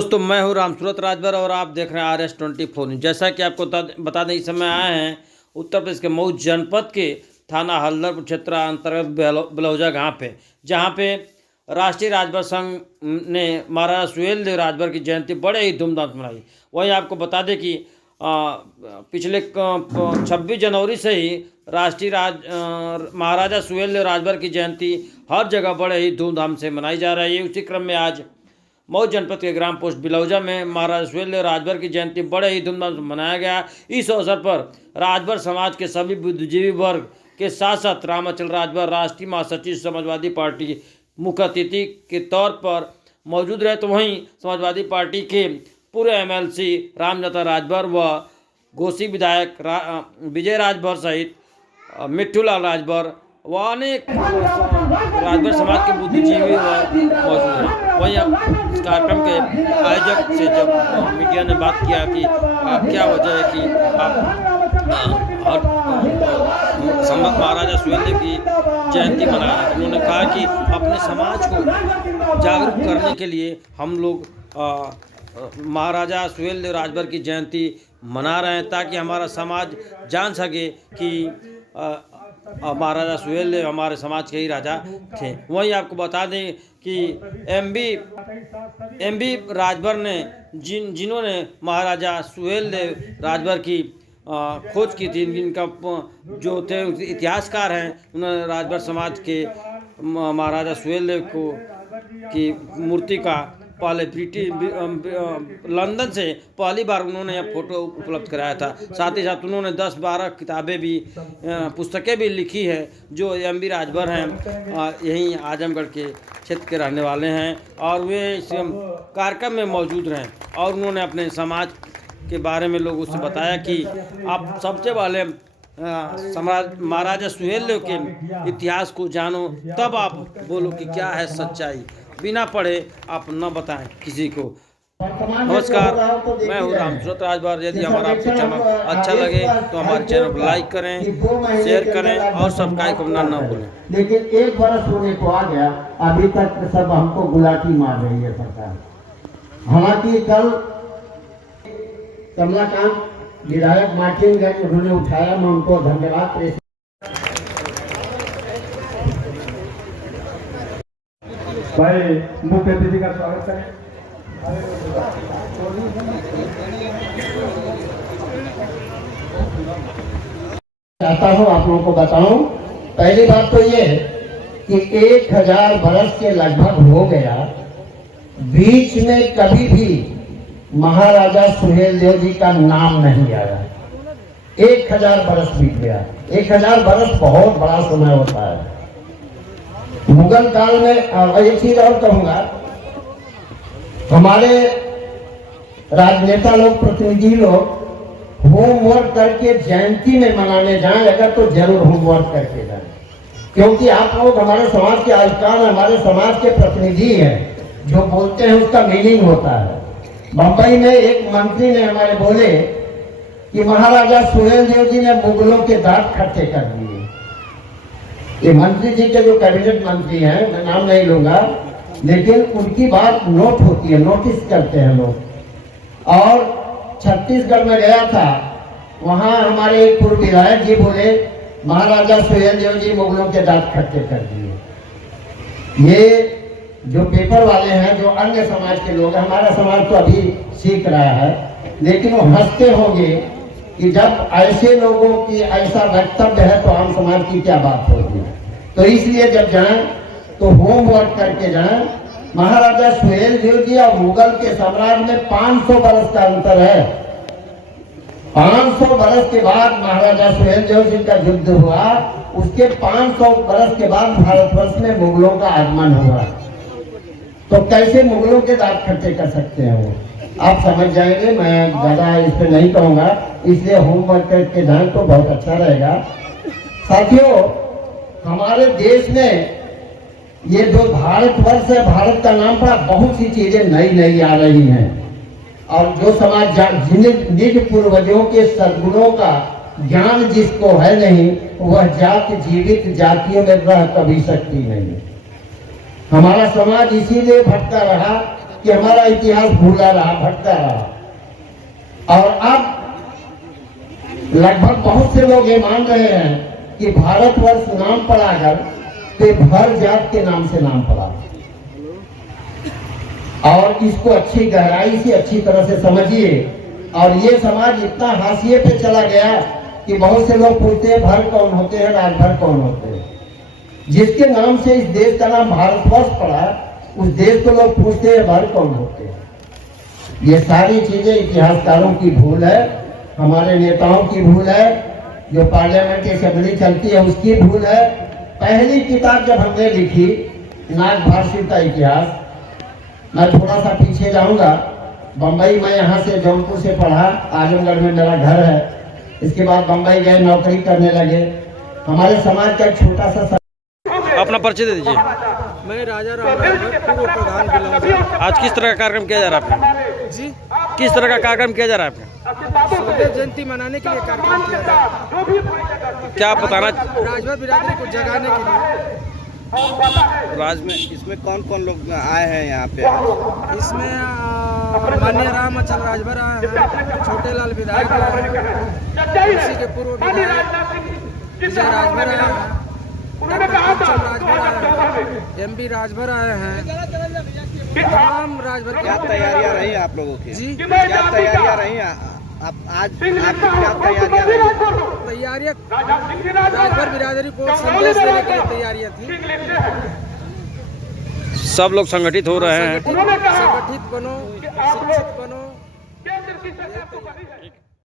दोस्तों मैं हूं रामसूरत राजभर और आप देख रहे हैं RS24 न्यूज। जैसा कि आपको बता दें, इस समय आए हैं उत्तर प्रदेश के मऊ जनपद के थाना हल्दरपुर क्षेत्र अंतर्गत बेलौजा गांव पे, जहां पे राष्ट्रीय राजभर संघ ने महाराजा सुहेलदेव राजभर की जयंती बड़े ही धूमधाम से मनाई। वहीं आपको बता दें कि पिछले 26 जनवरी से ही राष्ट्रीय महाराजा सुहेलदेव राजभर की जयंती हर जगह बड़े ही धूमधाम से मनाई जा रही है। उसी क्रम में आज मऊ जनपद के ग्राम पोस्ट बेलौजा में महाराजा सुहेलदेव राजभर की जयंती बड़े ही धूमधाम से मनाया गया। इस अवसर पर राजभर समाज के सभी बुद्धिजीवी वर्ग के साथ साथ रामाचल राजभर राष्ट्रीय महासचिव समाजवादी पार्टी मुख्य अतिथि के तौर पर मौजूद रहे। तो वहीं समाजवादी पार्टी के पूर्व MLC रामजता राजभर व घोसी विधायक विजय राजभर सहित मिट्ठूलाल राजभर व अनेक राजभर समाज के बुद्धिजीवी मौजूद हैं। वहीं इस कार्यक्रम के आयोजक से जब मीडिया ने बात किया कि क्या वजह है कि आप संभव महाराजा सुहेलदेव की जयंती मना रहे हैं, उन्होंने कहा कि अपने समाज को जागरूक करने के लिए हम लोग महाराजा सुहेलदेव राजभर की जयंती मना रहे हैं, ताकि हमारा समाज जान सके कि महाराजा सुहेलदेव हमारे समाज के ही राजा थे। वहीं आपको बता दें कि MB राजभर ने जिन्होंने महाराजा सुहेलदेव राजभर की खोज की थी, इनका जो थे इतिहासकार हैं, उन्होंने राजभर समाज के महाराजा सुहेलदेव को की मूर्ति का पहले लंदन से पहली बार उन्होंने यह फोटो उपलब्ध कराया था। साथ ही साथ उन्होंने 10-12 किताबें भी पुस्तकें भी लिखी है। जो MB राजभर हैं यहीं आजमगढ़ के क्षेत्र के रहने वाले हैं और वे इस कार्यक्रम में मौजूद रहे और उन्होंने अपने समाज के बारे में लोगों से बताया कि आप सबसे पहले महाराजा सुहेलदेव के इतिहास को जानो, तब आप बोलो कि क्या है सच्चाई। बिना पढ़े आप न बताएं किसी को। नमस्कार, मैं हूँ रामसूरत राजभर। यदि हमारा आपको चैनल अच्छा लगे तो हमारे चैनल को लाइक करें, शेयर करें और सब्सक्राइब करना न भूलें। लेकिन 1 बरस होने को आ गया, अभी तक सब हमको गुलाटी मार रही है सरकार। हालांकि कल कमलाकांत विधायक मार्टिन गए, उन्होंने उठाया, मैं उनको धन्यवाद। भाई मुख्य अतिथि का स्वागत करें। चाहता हूँ आप लोगों को बताऊं, पहली बात तो ये कि 1000 बरस के लगभग हो गया, बीच में कभी भी महाराजा सुहेलदेव जी का नाम नहीं आया। 1000 बरस बीत गया। 1000 बरस बहुत बड़ा समय होता है। मुगल काल में एक चीज और कहूंगा, हमारे राजनेता लोग, प्रतिनिधि लोग होमवर्क करके जयंती में मनाने जाएं अगर, तो जरूर होमवर्क करके जाएं, क्योंकि आप लोग हमारे समाज के आइकॉन, हमारे समाज के प्रतिनिधि हैं। जो बोलते हैं उसका मीनिंग होता है। बंबई में एक मंत्री ने हमारे बोले कि महाराजा सुहेलदेव जी ने मुगलों के दांत खट्टे कर दिए। ये मंत्री जी के जो कैबिनेट मंत्री हैं, मैं नाम नहीं लूंगा, लेकिन उनकी बात नोट होती है, नोटिस करते हैं लोग। और छत्तीसगढ़ में गया था, वहां हमारे पूर्व विधायक जी बोले महाराजा सुहेलदेव जी मुगलों के दांत खट्टे कर दिए। ये जो पेपर वाले हैं, जो अन्य समाज के लोग हैं, हमारा समाज तो अभी सीख रहा है, लेकिन वो हंसते होंगे कि जब ऐसे लोगों की ऐसा वक्तव्य है तो आम समाज की क्या बात होगी। तो इसलिए जब जाएं तो होमवर्क करके जाएं। महाराजा सुहेलदेव जी और मुगल के साम्राज्य में 500 बरस का अंतर है। 500 बरस के बाद महाराजा सुहेलदेव जी का युद्ध हुआ, उसके 500 बरस के बाद भारतवर्ष में मुगलों का आगमन हुआ। तो कैसे मुगलों के दांत खट्टे कर सकते हैं वो, आप समझ जाएंगे। मैं ज्यादा इस पे नहीं कहूंगा, इसलिए होमवर्क करके जाएं तो बहुत अच्छा रहेगा। साथियों, हमारे देश में ये जो भारतवर्ष है, भारत का नाम पर बहुत सी चीजें नई नई आ रही हैं, और जो समाज निज पूर्वजों के सद्गुणों का ज्ञान जिसको है नहीं, वह जाति जीवित जातियों में रह कभी सकती नहीं। हमारा समाज इसीलिए भटका रहा कि हमारा इतिहास भूला रहा, भटका रहा। और अब लगभग बहुत से लोग ये मान रहे हैं कि भारतवर्ष नाम पड़ा अगर तो भर जात के नाम से नाम पड़ा। और इसको अच्छी गहराई से अच्छी तरह से समझिए। और ये समाज इतना हाशिए पे चला गया कि बहुत से लोग पूछते हैं भर कौन होते हैं, राजभर कौन होते हैं। जिसके नाम से इस देश का नाम भारतवर्ष पड़ा, उस देश को लोग पूछते हैं भर कौन होते हैं। ये सारी चीजें इतिहासकारों की भूल है, हमारे नेताओं की भूल है, जो पार्लियामेंट असेंबली चलती है उसकी भूल है। पहली किताब जब हमने लिखी नागभाषी का इतिहास, मैं थोड़ा सा पीछे जाऊंगा। बम्बई में यहाँ से जौनपुर से पढ़ा, आजमगढ़ में मेरा घर है। इसके बाद बम्बई गए, नौकरी करने लगे। हमारे समाज का एक छोटा सा अपना परिचय दे दीजिए। मैं राजा राम पूर्व प्रधान बिलौजा। आज किस तरह का कार्यक्रम किया जा रहा है आपका? जी, किस तरह का कार्यक्रम किया जा रहा है आपका? शौर्य जयंती मनाने के लिए कार्यक्रम किया जा रहा है। क्या आप बताना राजभर बिरादरी को जगाने के लिए। राज में इसमें कौन कौन लोग आए हैं यहाँ पे? इसमें माननीय राम अचल राजभर आए हैं, छोटे लाल विधायक आए हैं, इसी के पूर्व विधायक विजय राजभर आए हैं, डॉक्टर राजभर आए हैं, एमबी राजभर आए हैं, तमाम राजभर। क्या तैयारियां रही आप लोगों की? जी, क्या तैयारियां रही? आप आज आपकी क्या तैयारियां रही? तैयारियां राजभर बिरादरी को संदेश देने के लिए तैयारियां थी। सब लोग संगठित हो रहे हैं। संगठित बनो, शिक्षित बनो।